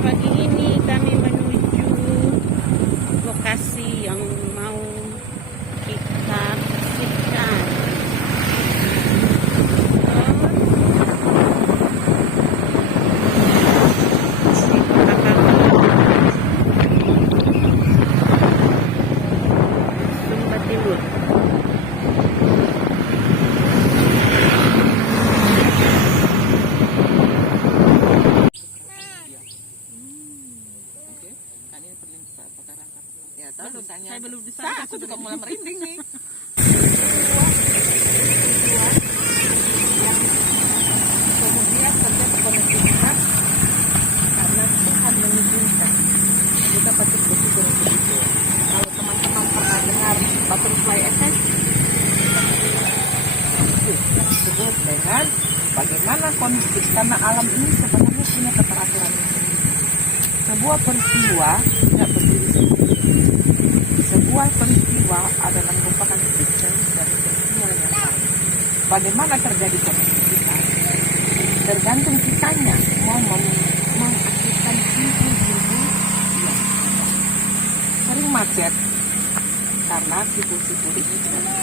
Pagi ini kami menuju lokasi yang mau kita bersihkan. Sumba Timur. Saya belum bisa, aku juga mulai merinding nih. Kemudian terjadi konektivitas karena Tuhan mengizinkan kita patut bersyukur untuk itu. Kalau teman-teman pernah dengar butterfly effect, itu yang disebut dengan bagaimana kondisi karena alam ini sebenarnya punya keteraturan itu. Sebuah peristiwa tidak berdiri sendiri. Sebuah peristiwa adalah merupakan siklus dari peristiwa yang lain. Bagaimana terjadi konektivitas? Tergantung kitanya mau mengaktifkan simbol-simbol yang ada. Sering macet karena simbol-simbol ini tidak ada.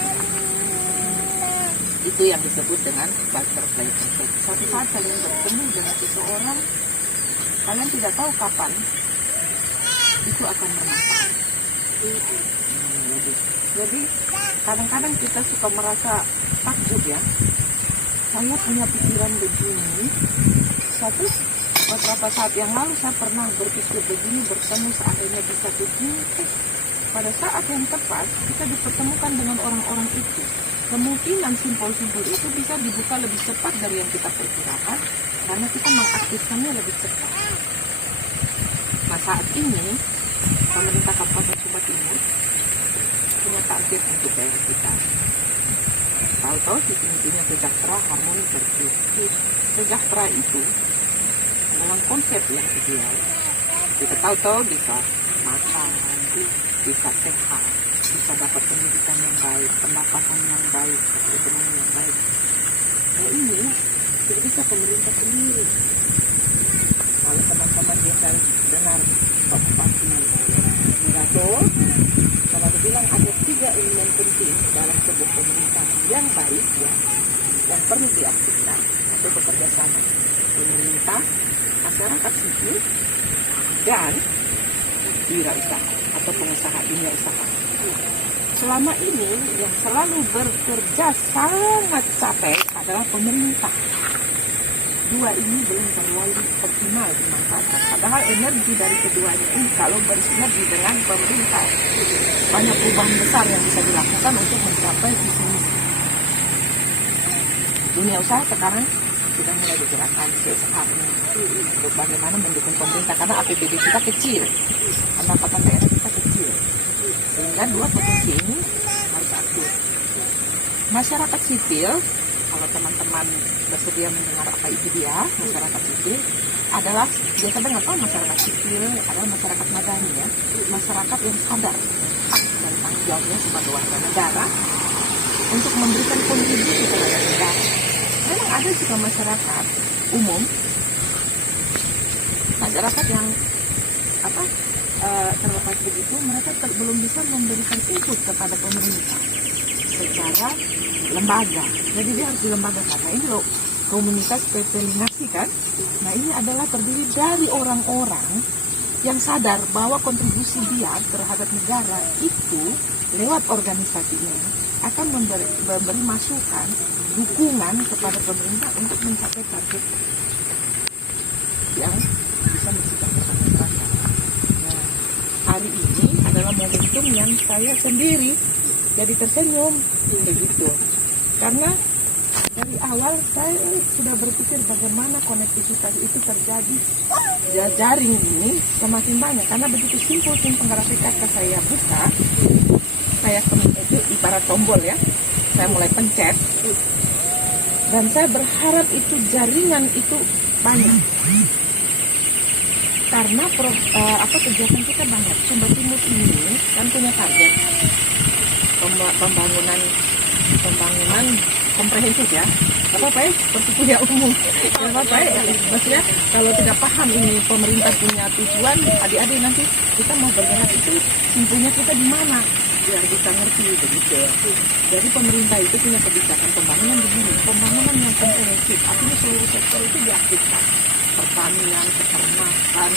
Itu yang disebut dengan butterfly effect. Suatu saat kalian bertemu dengan seseorang, kalian tidak tahu kapan itu akan bermanfaat. Jadi kadang-kadang kita suka merasa takut ya. Saya punya pikiran begini. Beberapa saat yang lalu saya pernah berpikir begini, bertemu seandainya bisa begini. Pada saat yang tepat kita dipertemukan dengan orang-orang itu. Kemungkinan simpul-simpul itu bisa dibuka lebih cepat dari yang kita perkirakan karena kita mengaktifkannya lebih cepat. Nah saat ini pemerintah Kabupaten Sumba Timur punya target untuk daerah kita. Tahu-tahu sisi-sisinya sejahtera, harmoni, bersih. Sejahtera itu dalam konsep yang ideal. Kita tahu-tahu bisa makan, bisa sehat, bisa dapat pendidikan yang baik, pendapatan yang baik, ekonomi yang baik. Nah ini tidak bisa pemerintah sendiri. Kalau teman-teman biasa dengar Pak Bupati Birato, selalu bilang ada 3 elemen penting dalam sebuah pemerintahan yang baik ya, yang perlu diaktifkan atau bekerja sama pemerintah, masyarakat sipil, dan wirausaha atau pengusaha dunia usaha. Selama ini yang selalu bekerja sangat capek adalah pemerintah. 2 ini belum terlalu optimal dimanfaatkan. Padahal energi dari keduanya ini kalau bersinergi dengan pemerintah, banyak perubahan besar yang bisa dilakukan untuk mencapai visi misi. Dunia usaha sekarang sudah mulai digerakkan CSR untuk bagaimana mendukung pemerintah karena APBD kita kecil, pendapatan daerah kita kecil, sehingga 2 potensi ini harus aktif. Masyarakat sipil, kalau teman-teman bersedia mendengar apa itu dia, masyarakat sipil adalah, biasa dengar kan masyarakat sipil adalah masyarakat madani ya, masyarakat yang sadar hak dan tanggung jawabnya sebagai warga negara untuk memberikan kontribusi terhadap negara. Memang ada juga masyarakat umum, masyarakat yang terlepas begitu, mereka belum bisa memberikan input kepada pemerintah secara lembaga. Jadi dia harus dilembagakan. Nah ini loh komunitas petelinasi kan. Nah ini adalah terdiri dari orang-orang yang sadar bahwa kontribusi dia terhadap negara itu lewat organisasi ini akan memberi masukan, dukungan kepada pemerintah untuk mencapai target yang bisa bersifat bersama-sama. Nah, hari ini adalah momentum yang saya sendiri jadi tersenyum begitu. Karena dari awal saya sudah berpikir bagaimana konektivitas itu terjadi. Jaring ini semakin banyak karena begitu simpul-simpul grafik kata saya buka, saya itu ibarat tombol ya, saya mulai pencet dan saya berharap itu jaringan itu banyak karena kegiatan kita banyak. Sumba Timur ini kan punya target pembangunan komprehensif ya, apa-apa ya, seperti kuliah umum, apa-apa ya, maksudnya Kalau tidak paham ini pemerintah punya tujuan, adik-adik nanti kita mau bergerak itu simpulnya kita di mana biar bisa ngerti begitu. Jadi pemerintah itu punya kebijakan pembangunan begini, pembangunan yang komprehensif, artinya seluruh sektor itu diaktifkan, pertanian, peternakan,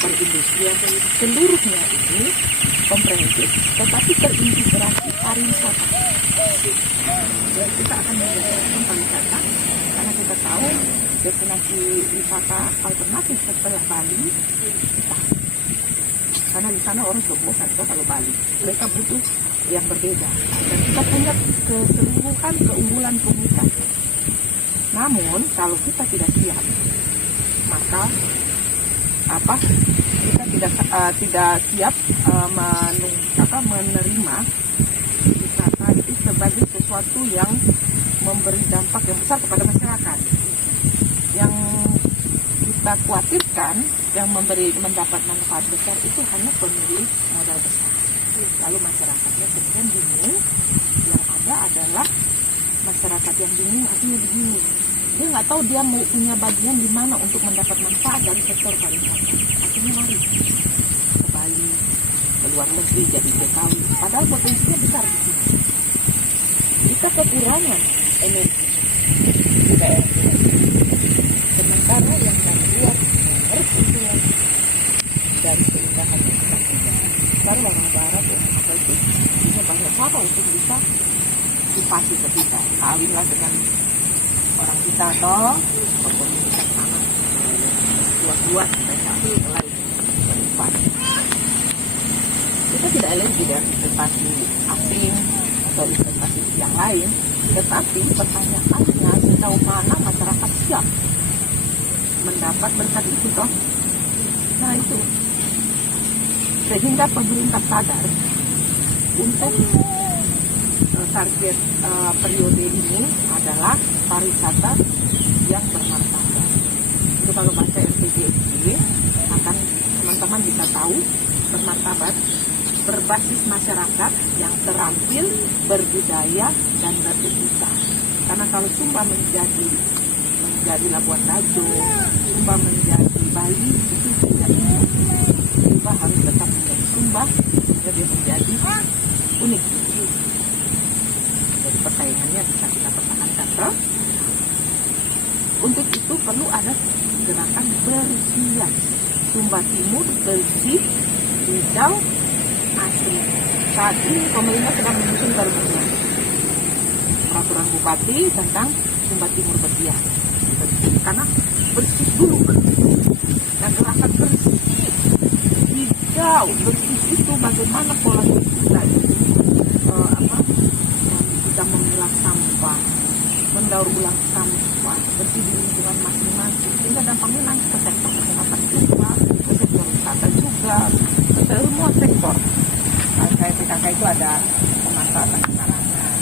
perindustrian, seluruhnya ini komprehensif, tetapi terintegrasi pariwisata. Jadi kita akan menggerakkan pariwisata karena kita tahu destinasi wisata alternatif setelah Bali kita. Karena di sana orang sudah bosan kalau Bali, mereka butuh yang berbeda. Dan kita punya keseluruhan keunggulan komunikasi. Namun kalau kita tidak siap, maka kita tidak siap menerima wisata itu sebagai sesuatu yang memberi dampak yang besar kepada masyarakat. Yang kita khawatirkan yang mendapat manfaat besar itu hanya pemilik modal besar. Lalu masyarakatnya kemudian bingung. Yang ada adalah masyarakat yang bingung artinya begini. Dia nggak tahu dia mau punya bagian di mana untuk mendapat manfaat dari sektor pariwisata. Akhirnya lari ke Bali, ke luar negeri jadi TKW. Padahal potensinya besar di sini. Kita kekurangan energi di daerah kita. Sementara yang membuat keuntungan dari keindahan yang kita punya. Baru orang barat ya, apa itu punya banyak cara untuk bisa dipasi ke kita. Kawinlah dengan orang kita atau berkomunikasi sama buat mereka selain berdepan. Kita tidak alergi dengan investasi asing atau investasi yang lain, tetapi pertanyaannya sejauh mana masyarakat siap mendapat berkat itu toh. Nah itu sehingga pemerintah sadar untuk target periode ini adalah pariwisata yang bermartabat. Itu kalau baca RPJMD akan teman-teman bisa tahu bermartabat, berbasis masyarakat yang terampil, berbudaya dan beretika. Karena kalau Sumba menjadi Labuan Bajo, Sumba menjadi Bali, itu tidak unik. Sumba harus tetap menjadi Sumba, jadi menjadi unik. Jadi persaingannya bisa kita pertahankan. Untuk itu perlu ada gerakan berhias. Sumba Timur bersih, hijau, asri. Saat ini pemerintah sedang menyusun peraturan bupati tentang Sumba Timur berhias. Karena bersih dulu, dan gerakan bersih hijau bersih itu bagaimana pola kita kita memilah sampah, mendaur ulang sampah, bersih di lingkungan masing-masing, sehingga dampaknya nanti ke sektor kesehatan juga, ke sektor wisata juga, ke semua sektor. Kayak PKK itu ada pemanfaatan karangan,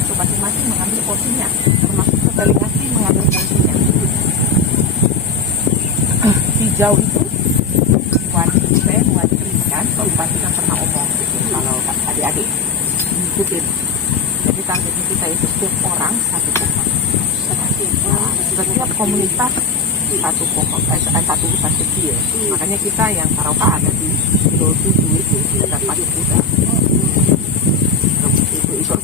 itu masing-masing mengambil porsinya, termasuk seteligasi mengambil porsinya. Hijau itu wajib kan, kalau Bupati kan pernah omong gitu, kalau adik-adik ikutin. Jadi targetnya kita itu setiap orang satu pohon. Setiap komunitas satu pohon, satu hutan kecil. Makanya kita yang Taroka ada di Kilo 7 itu ada pacu kuda. Itu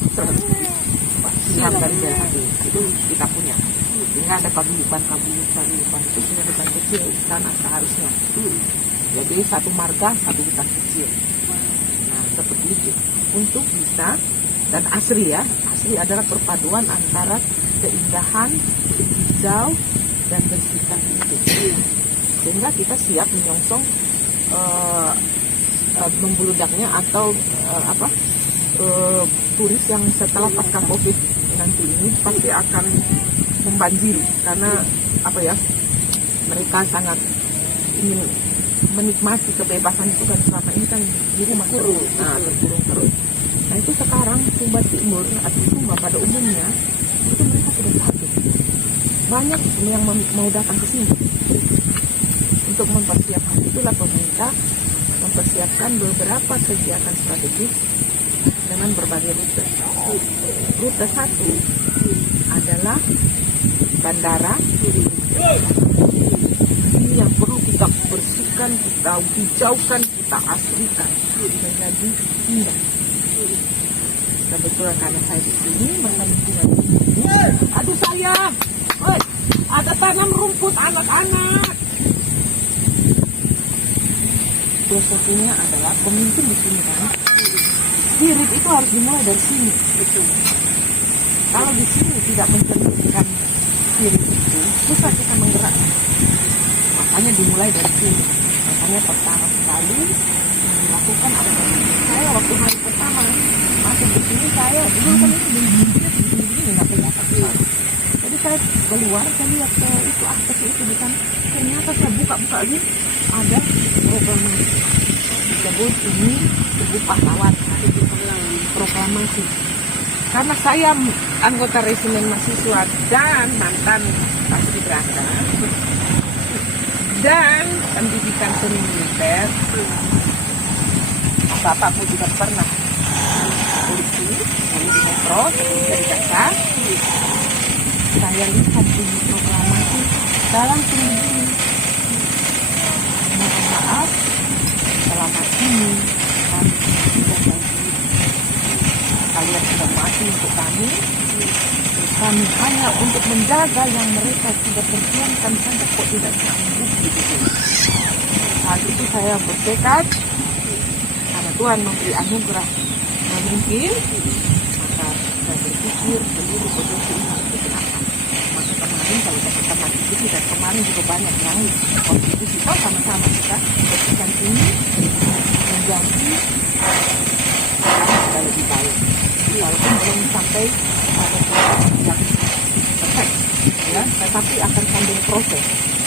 siap dari BHD itu kita punya. Sehingga ada paguyuban itu punya hutan kecil di sana seharusnya. Jadi satu marga satu hutan kecil. Nah seperti itu untuk bisa. Dan asri ya, asri adalah perpaduan antara keindahan, hijau, dan bersihkan itu. Sehingga kita siap menyongsong membeludaknya atau turis yang setelah pasca COVID nanti ini pasti akan membanjiri. Karena mereka sangat ingin menikmati kebebasan itu kan selama ini kan di rumah terus, terkurung terus. Nah itu sekarang Sumba Timur atau Sumba pada umumnya itu mereka sudah sakit. Banyak yang mau datang ke sini untuk mempersiapkan. Itulah pemerintah mempersiapkan beberapa kegiatan strategis dengan berbagai rute. Rute 1 adalah bandara Ini yang perlu kita bersihkan, kita hijaukan, kita asrikan menjadi indah. Kebetulan karena saya di sini maka lingkungan ini. Aduh sayang, woi, ada tanam rumput anak-anak. Filosofinya adalah pemimpin di sini kan. Spirit itu harus dimulai dari sini. Betul. Kalau di sini tidak mencerminkan spirit itu, susah kita menggerakkan. Makanya dimulai dari sini. Makanya pertama sekali yang dilakukan adalah saya waktu hari pertama masuk di sini, saya dulu kan ini begini nggak kelihatan. Jadi saya keluar, saya lihat itu akses itu di sana. Ternyata saya buka-buka lagi ada proklamasi. Disebut ini Tugu Pahlawan, proklamasi. Karena saya anggota resimen mahasiswa dan mantan paskibraka dan pendidikan seni militer, Bapak pun juga pernah polisi, lalu di metro, dari Jakarta. Saya lihat ini proklamasi dalam sendiri. Mohon maaf, selama ini kami tidak janji. Kalian sudah mati untuk kami. Kami hanya untuk menjaga yang mereka sudah perjuangkan saja kok tidak sanggup gitu. Saat itu saya bertekad karena Tuhan memberi anugerah memimpin, maka saya berpikir seluruh potensi ini harus digunakan. Maka kemarin kalau teman-teman itu dan kemarin juga banyak yang kontribusi sama-sama kita bersihkan ini menjadi sudah lebih baik. Walaupun belum sampai pada yang perfect, ya, tetapi akan sambil proses.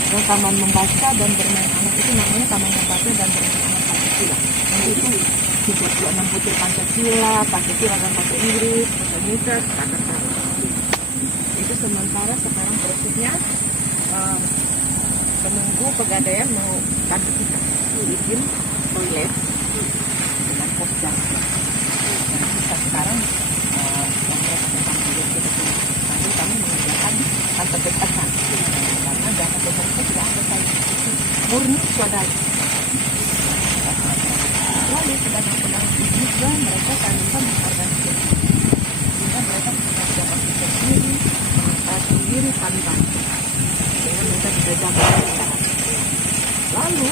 Yang taman membaca dan bermain anak itu namanya taman membaca dan bermain anak Pancasila. Yang itu 36 butir Pancasila dan bahasa Inggris, bahasa Indonesia, kata-kata. Itu sementara sekarang prosesnya menunggu Pegadaian mau bantu kita bikin toilet dengan posjang. Dan kita sekarang yang mereka tentang toilet kita nanti kami mengerjakan tanpa detekan karena dana pemerintah tidak ada saya murni swadaya. Lalu sedang juga mereka kan bisa mengorganisasi sehingga mereka bisa mengorganisasi sendiri, mengatasi sendiri tanpa sehingga mereka bisa jaga. Lalu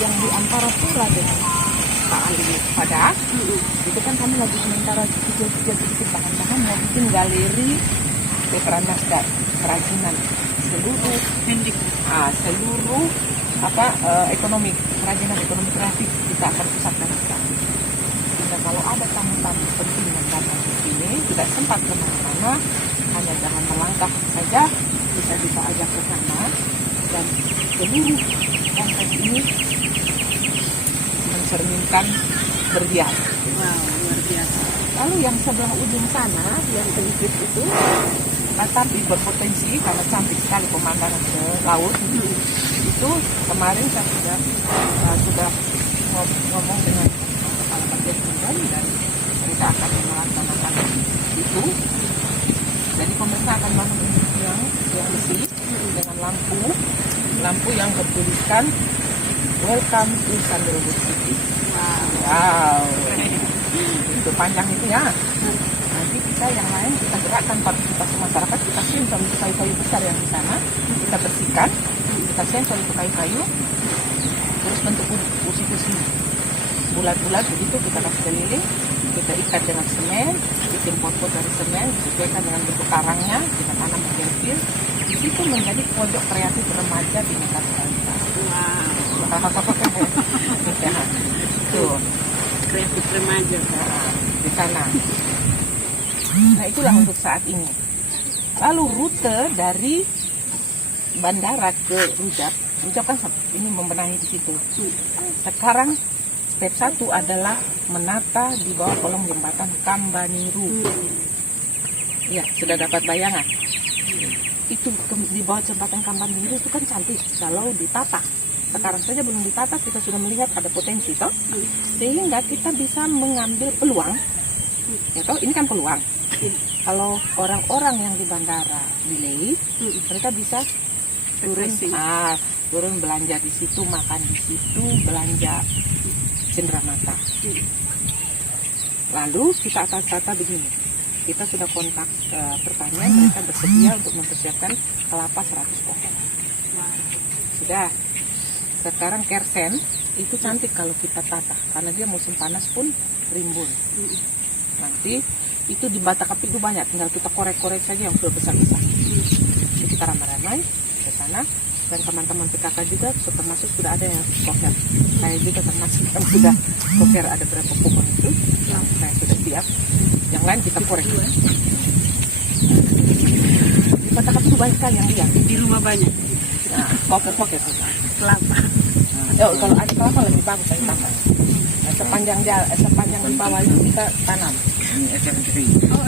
yang di antara Pura dengan Pak Ali pada itu kan kami lagi sementara kecil-kecil bahan-bahan mau bikin galeri veteran dan kerajinan seluruh ekonomi kerajinan ekonomi kreatif kita akan pusatkan di sana. Sehingga kalau ada tamu-tamu penting yang datang ke sini tidak sempat kemana-mana, hanya jangan melangkah saja, bisa ajak ke sana dan seluruh konsep ini mencerminkan berbiasa. Wow, luar biasa. Lalu yang sebelah ujung sana, yang sedikit itu, tapi berpotensi karena cantik sekali pemandangan ke laut. Itu kemarin saya sudah ngomong dengan kepala bagian umum dan mereka akan melaksanakan itu. Jadi pemerintah akan bangun yang besi dengan lampu yang bertuliskan Welcome to Sandalwood City. Wow. Itu panjang itu ya. Nanti kita yang lain kita gerakkan partisipasi masyarakat, kita sensor itu kayu-kayu besar yang di sana, kita bersihkan, kita sensor itu kayu-kayu, terus bentuk kursi-kursi bulat-bulat begitu kita kasih keliling, kita ikat dengan semen, bikin pot-pot dari semen, disesuaikan dengan bentuk karangnya, kita tanam berpil. Di situ menjadi pojok kreatif remaja di Jakarta. Tuh, Kreatif remaja. di sana. Nah itulah untuk saat ini. Lalu rute dari bandara ke Rujak kan ini membenahi di situ. Sekarang step 1 adalah menata di bawah kolong jembatan Kambaniru. Ya, sudah dapat bayangan. Itu di bawah jembatan Kambaniru itu kan cantik kalau ditata. Sekarang saja belum ditata, kita sudah melihat ada potensi toh, sehingga kita bisa mengambil peluang. Ya toh, ini kan peluang. Kalau orang-orang yang di bandara delay, mereka bisa Refreshing. Turun belanja di situ, makan di situ, belanja cenderamata. Lalu kita akan tata begini. Kita sudah kontak pertanian, mereka bersedia untuk mempersiapkan kelapa 100 pohon. Sudah. Sekarang kersen itu cantik kalau kita tata, karena dia musim panas pun rimbun. Nanti itu di batang api itu banyak, tinggal kita korek-korek saja yang sudah besar-besar. Jadi kita ramai-ramai ke sana, dan teman-teman PKK juga termasuk sudah ada yang koker. Saya juga termasuk yang sudah koker, ada berapa pohon itu yang saya sudah siap. Yang lain kita korek. Di batang api itu banyak sekali yang lihat. Di rumah banyak. Nah, koker-koker Kelapa. kalau ada kelapa lebih bagus dari tanam. Nah, sepanjang di bawah itu kita tanam. Ini evergreen. Oh,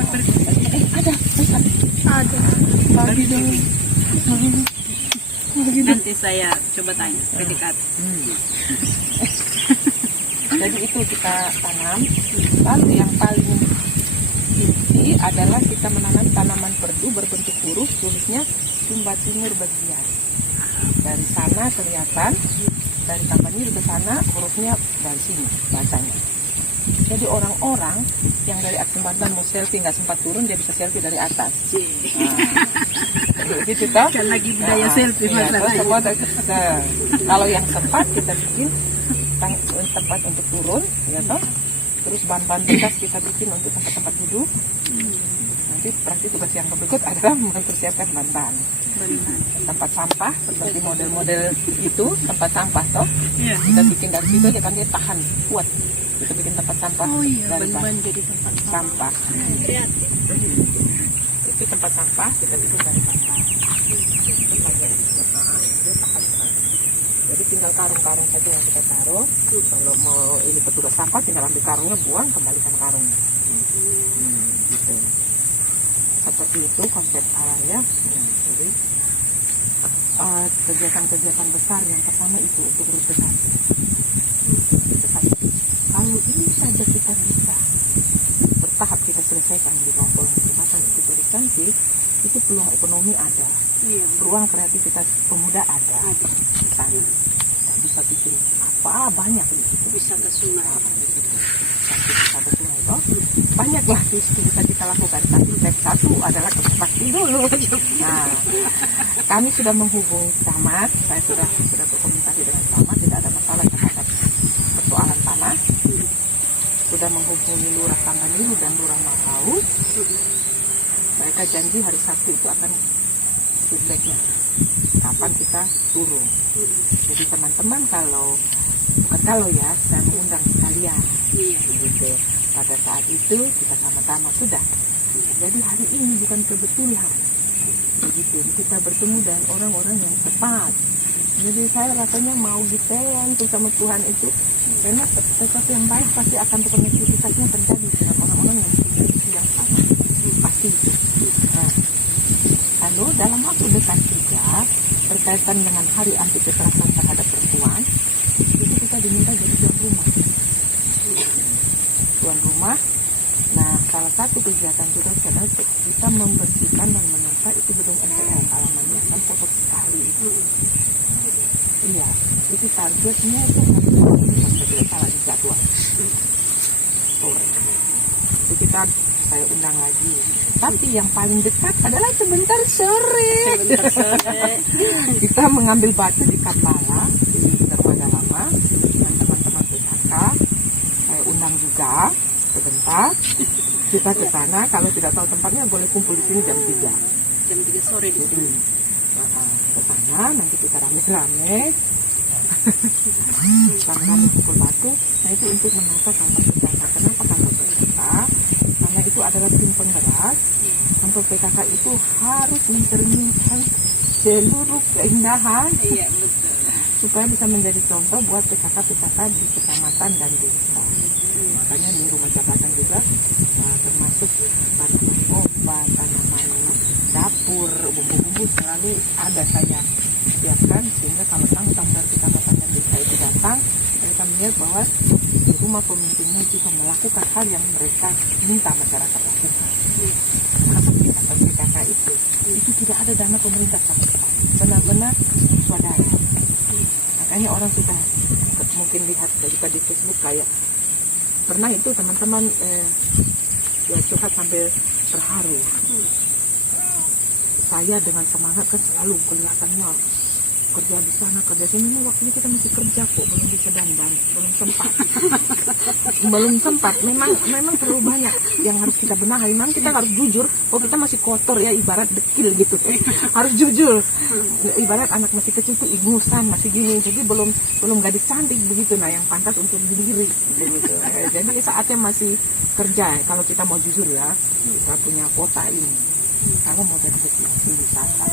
Ada. Bagi dong. nanti saya coba tanya PDKT. Jadi itu kita tanam. Lalu yang paling inti adalah kita menanam tanaman perdu berbentuk huruf, tulisnya Sumba Timur Bagian. Dari sana kelihatan, dari Tapanuli ke sana hurufnya dari sini bacanya. Jadi orang-orang yang dari Jembatan mau selfie nggak sempat turun, dia bisa selfie dari atas. Gitu toh? Kan lagi budaya selfie Iya, masalahnya. kalau yang sempat kita bikin tempat untuk turun, ya toh. Terus bahan-bahan bekas kita bikin untuk tempat-tempat duduk. Nanti berarti tugas yang berikut adalah mempersiapkan bahan-bahan. Tempat sampah seperti model-model itu, tempat sampah toh. Iya. Kita bikin dari situ aja kan dia tahan kuat. Kita bikin tempat sampah Oh iya, dari ban-ban jadi tempat sampah. kreatif. Itu tempat sampah kita bikin dari sampah. Jadi tinggal karung-karung saja yang kita taruh. Kalau mau ini petugas sampah tinggal ambil karungnya, buang, kembalikan karungnya. Gitu. Seperti itu konsep awalnya. Jadi kegiatan-kegiatan besar yang pertama itu untuk rute 1. Kalau ini saja kita bisa bertahap kita selesaikan di bawah kolom jembatan itu dari cantik, itu peluang ekonomi ada, Iya. ruang kreativitas pemuda ada di sana. Bisa bikin apa banyak di situ. Bisa ke sungai. Sampai bisa ke sungai toh. Banyaklah di situ bisa kita lakukan. Tapi step 1 adalah pasti dulu. Nah, kami sudah menghubungi camat, saya sudah berkomunikasi dengan camat, tidak ada masalah terhadap persoalan tanah. Sudah menghubungi Lurah Tapanuli dan Lurah Makau. Mereka janji hari Sabtu itu akan feedbacknya kapan kita turun. Jadi teman-teman kalau ya saya mengundang sekalian. Iya. Gitu. Pada saat itu kita sama-sama sudah. Jadi hari ini bukan kebetulan. Begitu kita bertemu dengan orang-orang yang tepat. Jadi saya rasanya mau giten tuh sama Tuhan itu, karena sesuatu yang baik pasti akan konektivitasnya terjadi dengan orang-orang yang punya visi yang sama. Pasti itu. Nah, lalu dalam waktu dekat juga berkaitan dengan Hari Anti Kekerasan Terhadap Perempuan, itu kita diminta jadi tuan rumah. Tuan rumah. Nah, salah satu kegiatan juga adalah kita membersihkan dan menata itu gedung MPR, halamannya kan kotor sekali itu. Iya, itu targetnya itu harus tidak salah di jadwal. Itu saya undang lagi. Tapi yang paling dekat adalah sebentar sore. Kita mengambil batu di Kambala, di Dermaga Lama, dengan teman-teman PKK. Saya undang juga sebentar. Kita ke sana, kalau tidak tahu tempatnya boleh kumpul di sini jam 3. Jam 3 sore di sini. Ke sana, nanti kita rame-rame pukul batu. Nah itu untuk menata kantor PKK. Kenapa kantor PKK? Karena itu adalah tim penggerak. Kantor PKK itu harus mencerminkan seluruh keindahan. Iya, betul. Supaya bisa menjadi contoh buat PKK-PKK di kecamatan dan desa. Makanya di rumah jabatan juga termasuk tanaman obat, tanaman dapur, bumbu-bumbu selalu ada saya siapkan, sehingga kalau tamu-tamu dari kecamatan dan desa itu datang, mereka melihat bahwa di rumah pemimpinnya juga melakukan hal yang mereka minta masyarakat lakukan. Seperti kantor PKK itu tidak ada dana pemerintah sama sekali. benar-benar swadaya. Makanya orang sudah mungkin lihat di Facebook kayak pernah itu teman-teman ya curhat sampai terharu. Saya dengan semangat kan selalu kelihatannya kerja di sana, kerja sini. Memang waktunya kita masih kerja kok, belum bisa dandan, belum sempat. Memang terlalu banyak yang harus kita benahi. Memang kita harus jujur, kita masih kotor ya, ibarat dekil gitu. Harus jujur. Ibarat anak masih kecil tuh ingusan, masih gini. Jadi belum gadis cantik begitu. Nah, yang pantas untuk diri begitu. Jadi saatnya masih kerja. Kalau kita mau jujur ya, kita punya kota ini. Kalau mau berkreasi wisata.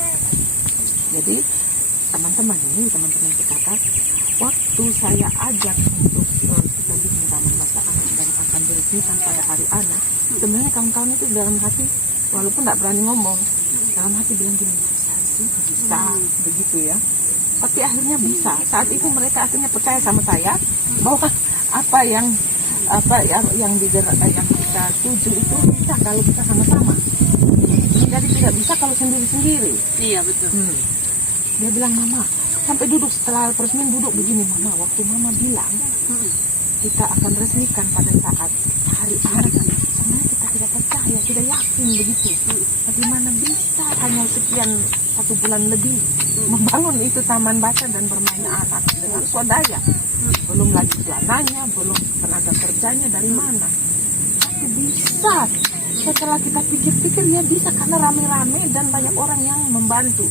Jadi teman-teman PKK, waktu saya ajak untuk kita bikin taman masa anak dan akan diresmikan pada hari anak, sebenarnya kawan-kawan itu dalam hati, walaupun tidak berani ngomong, dalam hati bilang gini, bisa begitu ya. Tapi akhirnya bisa. Saat itu mereka akhirnya percaya sama saya bahwa apa yang kita tuju itu bisa kalau kita sama-sama. Jadi tidak bisa kalau sendiri-sendiri. Iya, betul. Dia bilang, Mama, sampai duduk setelah peresmian duduk begini, Mama, waktu Mama bilang kita akan resmikan pada saat hari anak, sebenarnya kita tidak percaya, tidak yakin begitu. Bagaimana bisa hanya sekian 1 bulan lebih membangun itu taman baca dan bermain anak dengan swadaya. Belum lagi dananya, belum tenaga kerjanya dari mana. Tapi bisa. Setelah kita pikir-pikir ya bisa karena rame-rame dan banyak orang yang membantu.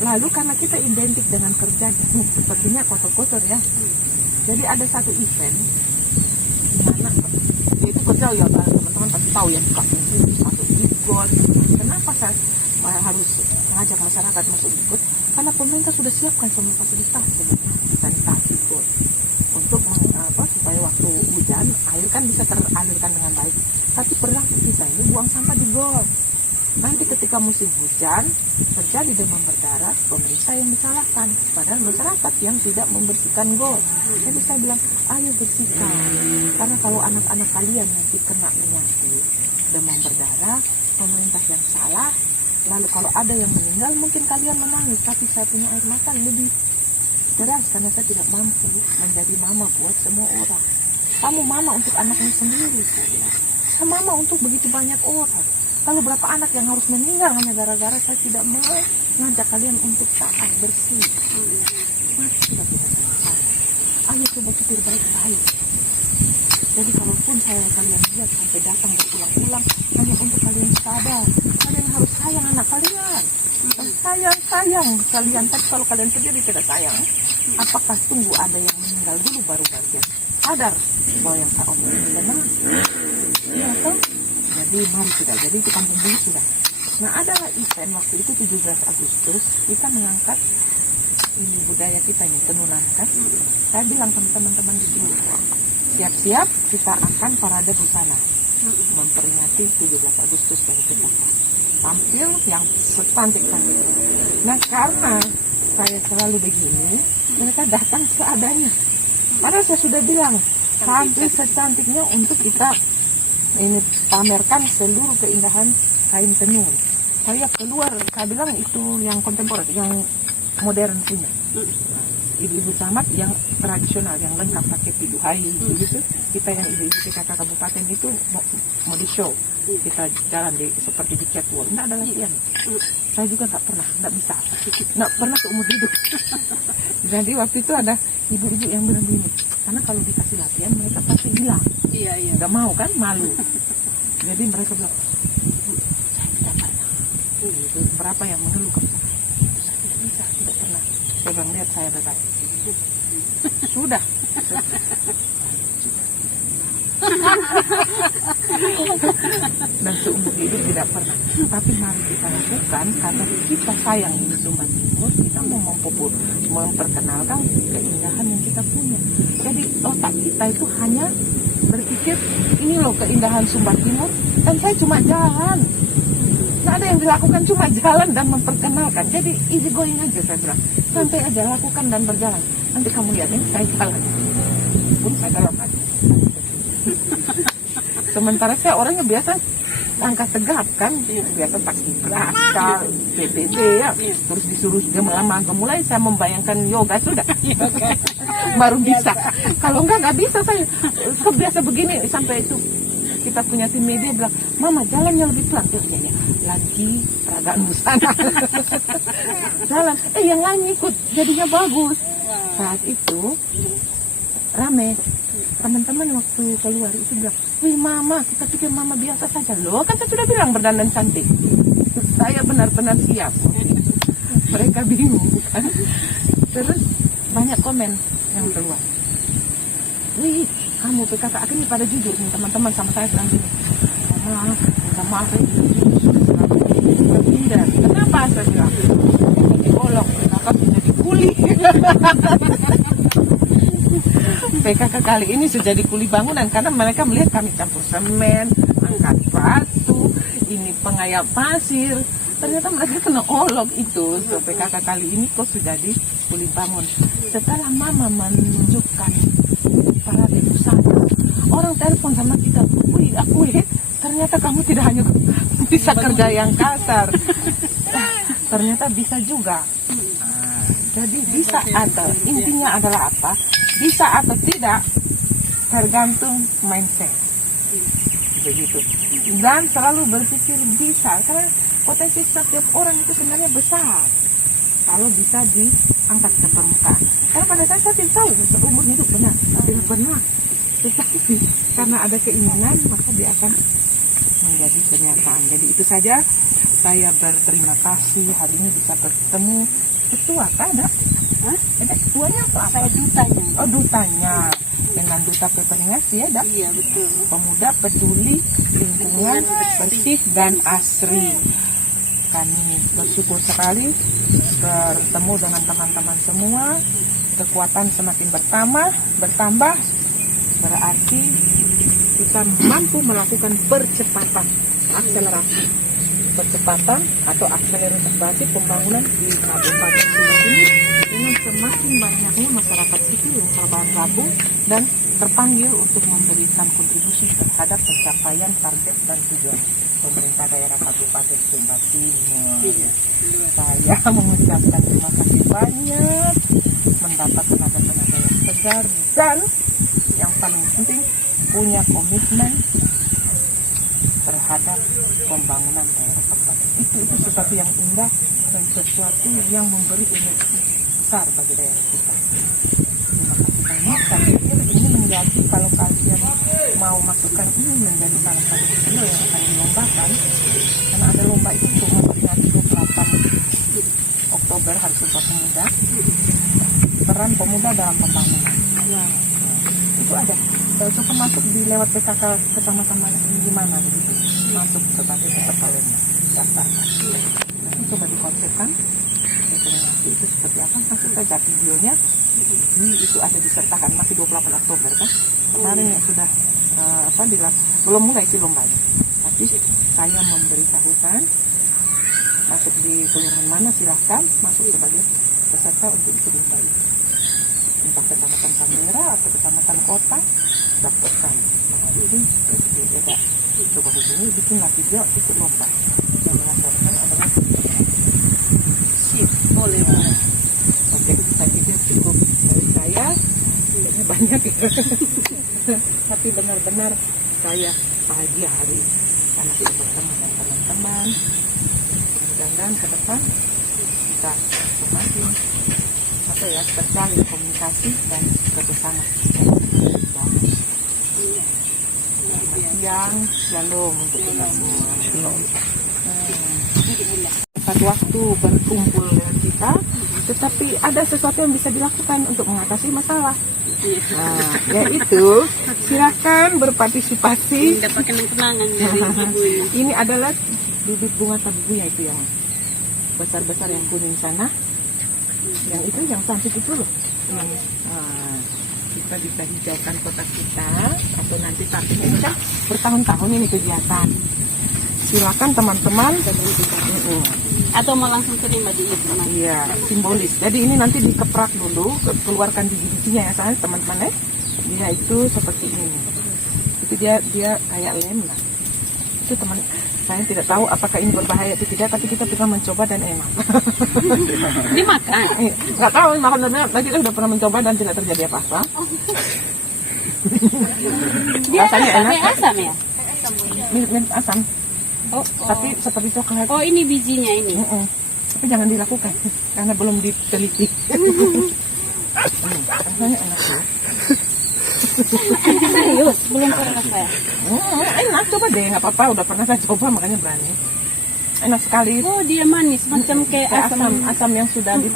Lalu karena kita identik dengan kerja sepertinya kotor-kotor ya. Jadi ada satu event di mana itu kerja ya, teman-teman pasti tahu ya, masuk ikut. Kenapa saya harus mengajak masyarakat masuk ikut? Karena pemerintah sudah siapkan semua fasilitas sanitasi ikut untuk supaya waktu hujan air kan bisa teralirkan dengan baik. Tapi perilaku kita ini buang sampah di got. Nanti ketika musim hujan terjadi demam berdarah, pemerintah yang disalahkan, padahal masyarakat yang tidak membersihkan got. Jadi saya bilang, ayo bersihkan, karena kalau anak-anak kalian nanti kena penyakit demam berdarah, pemerintah yang salah. Lalu kalau ada yang meninggal mungkin kalian menangis, tapi saya punya air mata lebih deras karena saya tidak mampu menjadi mama buat semua orang. Kamu mama untuk anakmu sendiri, saya bilang. Saya mama untuk begitu banyak orang. Kalau berapa anak yang harus meninggal hanya gara-gara saya tidak mau ngajak kalian untuk taat bersih. Mari kita sama-sama. Ayo coba pikir baik-baik. Jadi kalaupun kalian lihat sampai datang berulang-ulang hanya untuk kalian sadar, kalian harus sayang anak kalian. Sayang kalian. Tapi kalau kalian sendiri tidak sayang, apakah tunggu ada yang meninggal dulu baru kalian sadar bahwa yang saya omongin benar? Ya toh? Jadi mari kita, jadi itu kampung bulu sudah. Nah adalah event waktu itu 17 Agustus kita mengangkat ini budaya kita ini tenunan kan. Saya bilang sama teman-teman di grup, siap-siap kita akan parade busana memperingati 17 Agustus dari kita. Tampil yang secantik-cantik. Nah karena saya selalu begini, mereka datang seadanya. Padahal saya sudah bilang tampil secantiknya untuk kita ini pamerkan seluruh keindahan kain tenun. Saya keluar, saya bilang itu yang kontemporer, yang modern punya. Ibu-ibu camat yang tradisional, yang lengkap pakai piduhai gitu. Kita yang ibu-ibu PKK kabupaten itu mau di show. Kita jalan seperti di catwalk, tidak ada latihan. Saya juga tak pernah, tidak bisa, tidak pernah seumur hidup. Jadi waktu itu ada ibu-ibu yang bilang begini, karena kalau dikasih latihan mereka pasti bilang, iya, nggak mau kan, malu. Jadi mereka bilang, saya tidak pernah. Berapa yang mengeluh ke saya tidak bisa, tidak pernah. Saya bilang, lihat saya baik. Sudah. Dan seumur hidup tidak pernah. Tapi mari kita lakukan karena kita sayang ini Sumba Timur. Kita mau memperkenalkan keindahan yang kita punya. Jadi otak kita itu hanya berpikir ini loh keindahan Sumba Timur. Dan saya cuma jalan. Nggak ada yang dilakukan, cuma jalan dan memperkenalkan. Jadi easy going aja saya bilang. Santai aja lakukan dan berjalan. Nanti kamu lihat ini saya jalan. Pun saya dalam hati. Sementara saya orangnya biasa langkah tegap kan, biasa pakai kerasa, PPT ya, terus disuruh gemelam. Mulai saya membayangkan yoga sudah, baru bisa. Kalau nggak bisa saya kebiasa begini sampai itu. Kita punya tim media bilang, Mama jalannya lebih pelan. Ya, lagi peragaan busana. Jalan, yang lain ikut, jadinya bagus. Saat itu rame. Teman-teman waktu keluar itu bilang, wih Mama, kita pikir Mama biasa saja. Loh, kan saya sudah bilang berdandan cantik. Saya benar-benar siap. Mereka bingung kan. Terus banyak komen yang keluar. Wih, kamu PKK ini pada jujur nih teman-teman sama saya bilang gini. Mama, minta maaf ya, sudah tidak. Kenapa saya bilang? Diolok, kenapa sudah dikuli? PKK kali ini sudah di kuli bangunan karena mereka melihat kami campur semen, angkat batu, ini pengayap pasir. Ternyata mereka kena olok itu. So, PKK kali ini kok sudah di kuli bangun. Setelah Mama menunjukkan para busana, orang telepon sama kita, wih aku ternyata kamu tidak hanya bisa kerja yang kasar, ternyata bisa juga. Jadi bisa atau intinya adalah apa? Bisa atau tidak tergantung mindset. Begitu. Dan selalu berpikir bisa, karena potensi setiap orang itu sebenarnya besar kalau bisa diangkat ke permukaan. Karena pada saya tidak tahu seumur hidup benar, tidak pernah. Tetapi karena ada keinginan maka dia akan menjadi kenyataan. Jadi itu saja, saya berterima kasih hari ini bisa bertemu ketua. Ada? Ada ketuanya apa? Saya dutanya. Oh, dutanya. Dengan duta Peperingasi ya, Dak? Iya, betul. Pemuda peduli lingkungan bersih dan asri. Kami bersyukur sekali bertemu dengan teman-teman semua. Kekuatan semakin bertambah, berarti kita mampu melakukan percepatan atau akselerasi pembangunan di Kabupaten Subang ini dengan semakin banyaknya masyarakat sipil yang tergabung dan terpanggil untuk memberikan kontribusi terhadap pencapaian target dan tujuan pemerintah daerah Kabupaten Sumba Timur. Saya mengucapkan terima kasih banyak, mendapat tenaga-tenaga yang segar dan yang paling penting punya komitmen terhadap pembangunan daerah kabupaten. Itu sesuatu yang indah dan sesuatu yang memberi energi besar bagi daerah kita. Terima kasih banyak. Saya pikir ini menjadi, kalau kalian mau masukkan ini menjadi salah satu video yang akan dilombakan, karena ada lomba itu untuk memperingati 28 Oktober Hari Sumpah Pemuda, peran pemuda dalam pembangunan. Itu ada. Coba masuk di lewat PKK kecamatan di mana begitu, masuk sebagai peserta lomba, daftarkan. Nanti coba dikonsepkan rekomendasi itu seperti apa, langsung saja videonya. Itu ada disertakan, masih 28 Oktober kan, kemarin yang sudah belum mulai sih lombanya, tapi saya memberitahukan masuk di kelurahan mana silahkan masuk sebagai peserta untuk ikut lomba itu, entah kecamatan Kamera atau kecamatan kota, daftarkan. Nah ini beda, coba hubungi, bikinlah video ikut lomba. Yang melaksanakan adalah Boleh. Oke, saya pikir cukup dari saya, banyak ya. Tapi benar-benar saya bahagia hari ini karena kita bertemu dengan teman-teman. Mudah-mudahan ke depan kita semakin terjalin komunikasi dan kerjasama. Yang shalom untuk kita semua. Satu waktu berkumpul dengan kita, tetapi ada sesuatu yang bisa dilakukan untuk mengatasi masalah. Yaitu silakan berpartisipasi. Mendapatkan kenangan dari ibunya. Ini adalah bibit bunga tabebuya itu yang besar-besar yang kuning sana. Yang itu yang cantik itu loh. Kita bisa hijaukan kota kita, atau nanti samping ini kan bertahun-tahun ini kegiatan. Silakan teman-teman. Atau mau langsung terima di ibu. Iya, simbolis. Jadi ini nanti dikeprak dulu, keluarkan biji-bijinya ya saya teman-teman ya. Dia itu seperti ini. Itu dia kayak lem lah. itu teman saya tidak tahu apakah ini berbahaya atau tidak, tapi kita pernah mencoba dan enak. Dimakan. Nggak tahu makanannya, tapi kita sudah pernah mencoba dan tidak terjadi apa-apa. Dia Rasanya enak. kayak asam ya? Mirip asam, Oh, tapi seperti coklat. oh ini bijinya ini. Tapi jangan dilakukan karena belum diteliti. Rasanya enak sih. Serius, belum pernah saya. Enak, coba deh, nggak apa-apa. Udah pernah saya coba makanya berani. Enak sekali. Oh dia manis, macam kayak Kayak asam. asam yang sudah di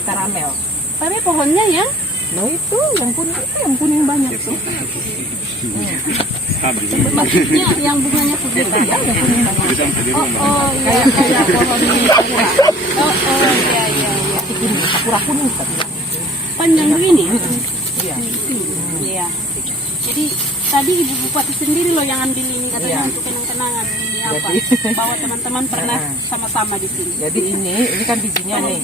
karamel. Tapi pohonnya ya? Nah itu yang kuning banyak tuh. Maksudnya yang bunganya putih tadi. Yang kuning banyak. Oh iya, kayak pohon ini. Oh iya iya iya. Ini sakura kuning tadi. Panjang begini? Iya. Iya. Jadi tadi ibu bupati sendiri loh yang ambil ini katanya Iya. untuk kenang-kenangan ini apa? Jadi- Bahwa teman-teman pernah sama-sama di sini. Jadi ini kan bijinya nih.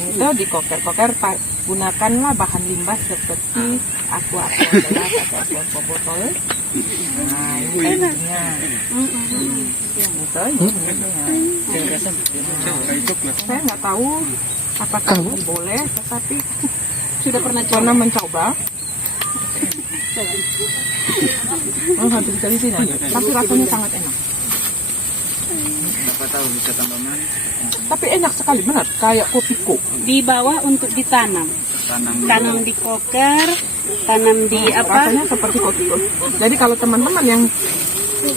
Itu dikoker-koker, gunakanlah bahan limbah seperti aqua gelas atau aqua botol. Nah, ini bijinya. Itu ini. Saya nggak tahu apakah ini boleh, tetapi Sudah pernah coba? pernah mencoba. Habis dari sini aja. Tapi rasanya sangat enak. Berapa tahun bisa tambahan? Tapi enak sekali, benar. Kayak kopiko. Di bawah untuk ditanam. Tanam di koker, tanam di apa? Rasanya seperti kopiko. Jadi kalau teman-teman yang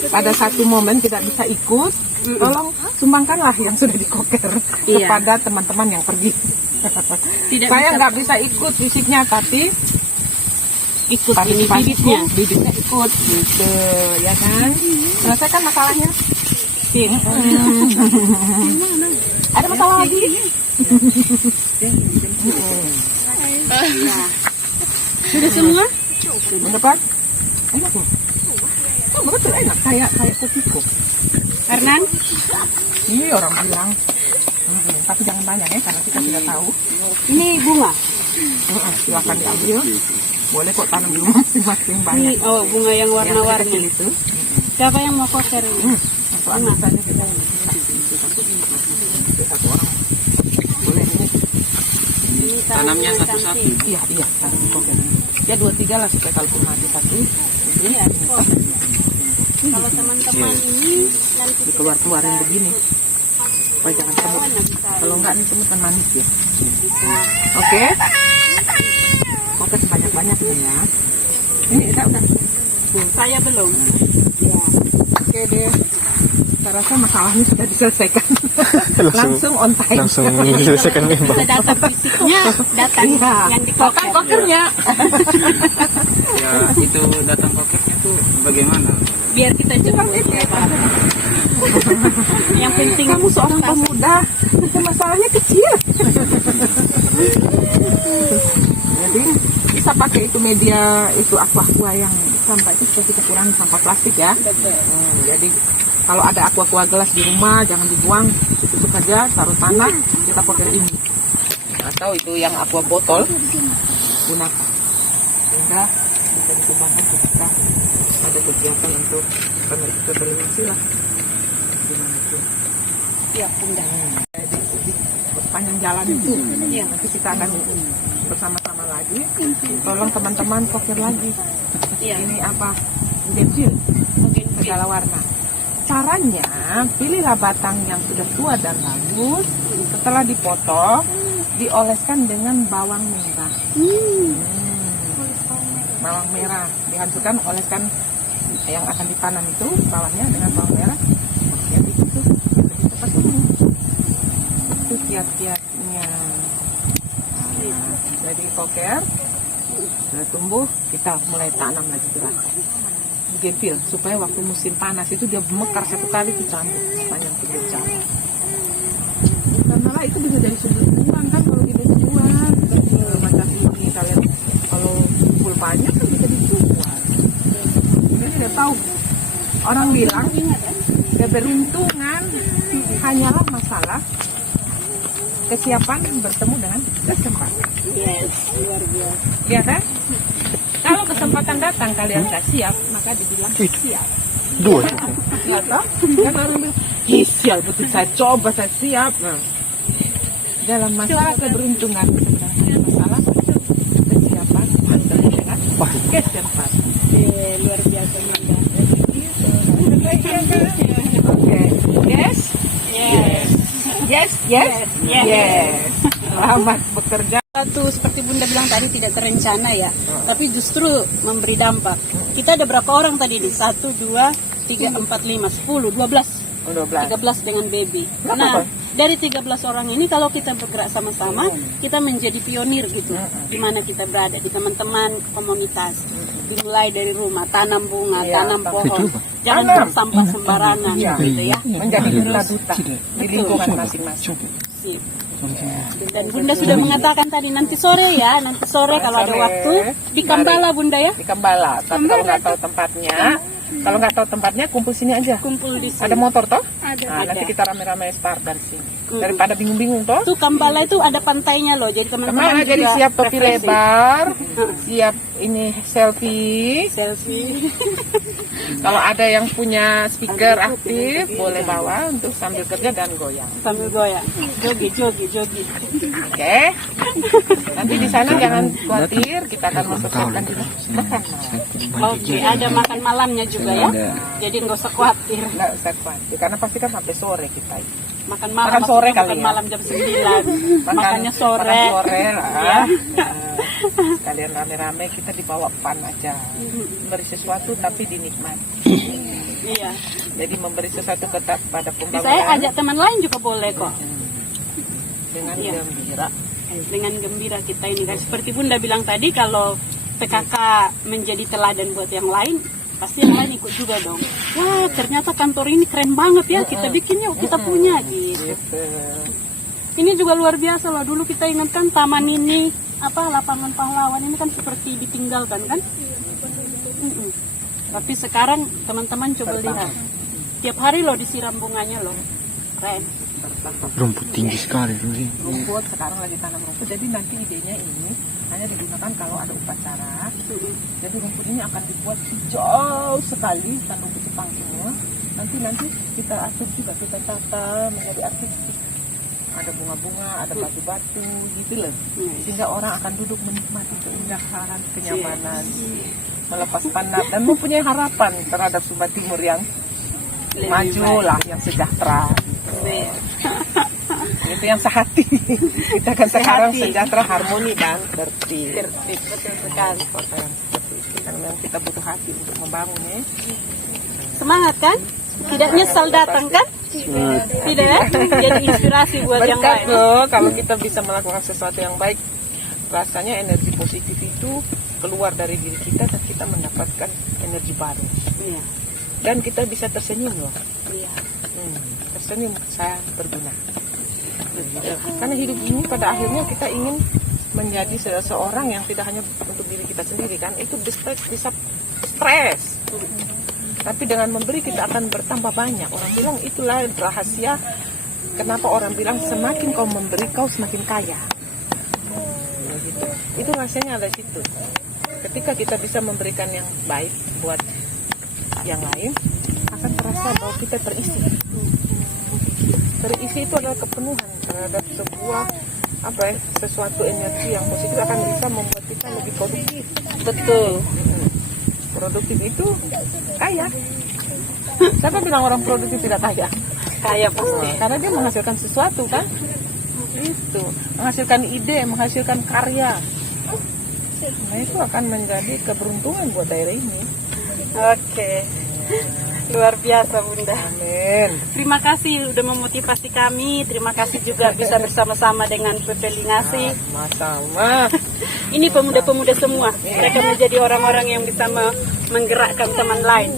pada satu momen tidak bisa ikut, tolong sumbangkanlah yang sudah dikoker Iya. kepada teman-teman yang pergi. Tidak Saya bisa- nggak bisa ikut fisiknya, tapi Ikut ini partisipasiku, bibitnya. bibitnya ikut gitu, ya kan? Selesaikan masalahnya. Ada masalah lagi? Sudah semua? Mendapat? Enak loh. Oh, betul enak, kayak kopiko. Hernan? Iya orang bilang. Tapi jangan banyak ya, karena kita tidak tahu. Ini bunga. Silakan diambil. Boleh kok tanam di rumah masing-masing Ini banyak. bunga yang Yang warna-warni. kecil itu. Siapa yang mau koker ini? Untuk ambil saja kita itu satu orang. Boleh ini. Ini Tanamnya tanaman satu-satu. cantik. Iya, tanam koker. Ya 2-3 lah supaya kalau mati satu. Iya. Kalau teman-teman ini nanti Dikeluar-keluarin begini. Supaya jangan semut. Kalau enggak ini semut kan manis ya. Oke. Koker sebanyak-banyaknya ya. Ini udah. saya belum. Oke deh. Saya rasa masalahnya sudah diselesaikan. Langsung on time. Langsung diselesaikan memang. Kita datang fisiknya, datang Iya. yang di koker. Kokernya. Ya itu datang kokernya tuh bagaimana? Biar kita jemput. Yang penting Kamu seorang pemuda, itu masalahnya kecil. Jadi bisa pakai itu media itu aqua yang sampah itu supaya kita kurangi sampah plastik ya. Jadi kalau ada aqua gelas di rumah jangan dibuang, tutup saja, taruh tanah, kita pakai ini. Atau itu yang aqua botol gunakan sehingga bisa dikembangkan ketika ada kegiatan untuk koordinasi lah. ya pundak. Di sepanjang jalan itu nanti kita akan bersama-sama lagi. Tolong teman-teman koker lagi. Iya. Ini apa? Bougainville segala warna. Caranya pilihlah batang yang sudah tua dan bagus. Setelah dipotong, dioleskan dengan bawang merah. Bawang merah dihancurkan, oleskan yang akan ditanam itu bawahnya dengan bawang merah. Jadi itu lebih cepat tumbuh. Itu kiat-kiatnya. Nah, jadi koker sudah tumbuh, kita mulai tanam lagi gerakan. Bougainville supaya waktu musim panas itu dia mekar satu kali itu cantik sepanjang 3 jam. Karena itu bisa jadi sumber uang kan kalau kita jual kecil macam ini kalian kalau kumpul banyak kan bisa dijual. Jadi udah tahu orang bilang keberuntungan hanyalah masalah kesiapan bertemu dengan kesempatan. Yes, luar biasa. Ya kan? Kalau kesempatan datang kalian nggak siap, maka dibilang siap. Dua. Ya, toh? Kan orang bilang, sial betul, saya coba, saya siap. Nah, dalam masalah keberuntungan sebenarnya masalah kesiapan dengan kesempat. Luar biasa Bunda. Oke, yes, Yes. yes, yes, Yes. yes. Selamat bekerja. Satu seperti Bunda bilang tadi tidak terencana ya, tapi justru memberi dampak. Kita ada berapa orang tadi nih? 1, 2, 3, 4, 5, 10, 12. 13 dengan baby. Nah, dari 13 orang ini kalau kita bergerak sama-sama, kita menjadi pionir gitu. Di mana kita berada, di teman-teman komunitas. Dimulai dari rumah, tanam bunga, tanam pohon. Jangan buang sampah sembarangan gitu ya. Menjadi duta di lingkungan masing-masing. Sip. Dan Bunda sudah mengatakan tadi nanti sore ya, nanti sore kalau ada waktu di Kambala Bunda ya. Di Kambala, tapi kalau nggak tahu tempatnya, kumpul sini aja. Kumpul di sini. Ada motor toh? Ada. Nah, nanti kita rame-rame start dari sini. Daripada bingung-bingung toh. Tuh Kambala itu ada pantainya loh, jadi teman-teman Jadi juga siap topi refreshing. lebar, siap ini selfie. Kalau ada yang punya speaker aktif, boleh bawa untuk sambil kerja dan goyang. Sambil goyang, jogi. Oke. Nanti di sana jangan khawatir, kita akan mempersiapkan dulu makan malam. Oke, ada makan malamnya juga ya. Jadi nggak usah khawatir. Nggak usah khawatir, karena pasti kan sampai sore kita. Makan malam, Makan sore maksudnya kali makan ya. malam jam 9. Makannya sore. Makan sore lah. Ya. Kalian rame-rame, kita dibawa pan aja. Memberi sesuatu tapi dinikmati. Iya. Jadi memberi sesuatu kepada Saya pembangunan ajak teman lain juga boleh kok. dengan Iya. gembira. Dengan gembira kita ini kan. Seperti Bunda bilang tadi, kalau PKK menjadi teladan buat yang lain, pasti yang lain ikut juga dong. Wah, ternyata kantor ini keren banget ya, kita bikin yuk, kita punya gitu. Ini juga luar biasa loh. Dulu kita ingatkan taman ini, lapangan pahlawan ini kan seperti ditinggalkan kan. Tapi sekarang teman-teman coba lihat, tiap hari loh disiram bunganya loh, keren. Rumput tinggi sekali ini. Rumput sekarang lagi tanam rumput, jadi nanti idenya ini hanya digunakan kalau ada upacara. Jadi rumput ini akan dibuat hijau sekali, tanam rumput Jepang semua. Nanti kita atur juga, kita tata menjadi artistik. Ada bunga-bunga, ada batu-batu, gitu loh. Sehingga orang akan duduk menikmati keindahan, kenyamanan, melepas penat dan mempunyai harapan terhadap Sumba Timur yang maju lah, yang sejahtera. Itu yang sehati. Kita kan sekarang sejahtera, harmoni dan tertib. Betul sekali. Kota yang seperti itu. Karena kita butuh hati untuk membangun ya. Semangat kan? Tidak nyesal datang kan? Tidak ya? Jadi inspirasi buat yang Berkat lain. loh kalau kita bisa melakukan sesuatu yang baik. Rasanya energi positif itu keluar dari diri kita dan kita mendapatkan energi baru. Iya. Dan kita bisa tersenyum loh. Iya. Tersenyum, saya berguna. Karena hidup ini pada akhirnya kita ingin menjadi seseorang yang tidak hanya untuk diri kita sendiri kan. Itu bisa stres. Tapi dengan memberi kita akan bertambah banyak. Orang bilang itulah rahasia kenapa orang bilang semakin kau memberi kau semakin kaya. Gitu. Itu rahasianya ada di situ. Ketika kita bisa memberikan yang baik buat yang lain, akan terasa bahwa kita terisi. Terisi itu adalah kepenuhan terhadap sebuah sesuatu energi yang positif akan bisa membuat kita lebih produktif. Betul. Produktif itu kaya. Siapa bilang orang produktif tidak kaya? Kaya pasti. Karena dia menghasilkan sesuatu kan? Itu menghasilkan ide, menghasilkan karya. Nah itu akan menjadi keberuntungan buat daerah ini. Oke. Luar biasa Bunda. Amin. Terima kasih udah memotivasi kami. Terima kasih juga bisa bersama-sama dengan PP Lingasi. Sama-sama. Ini pemuda-pemuda semua. Mereka menjadi orang-orang yang bisa menggerakkan teman lain.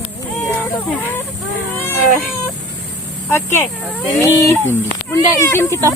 Oke. Ini Bunda izin kita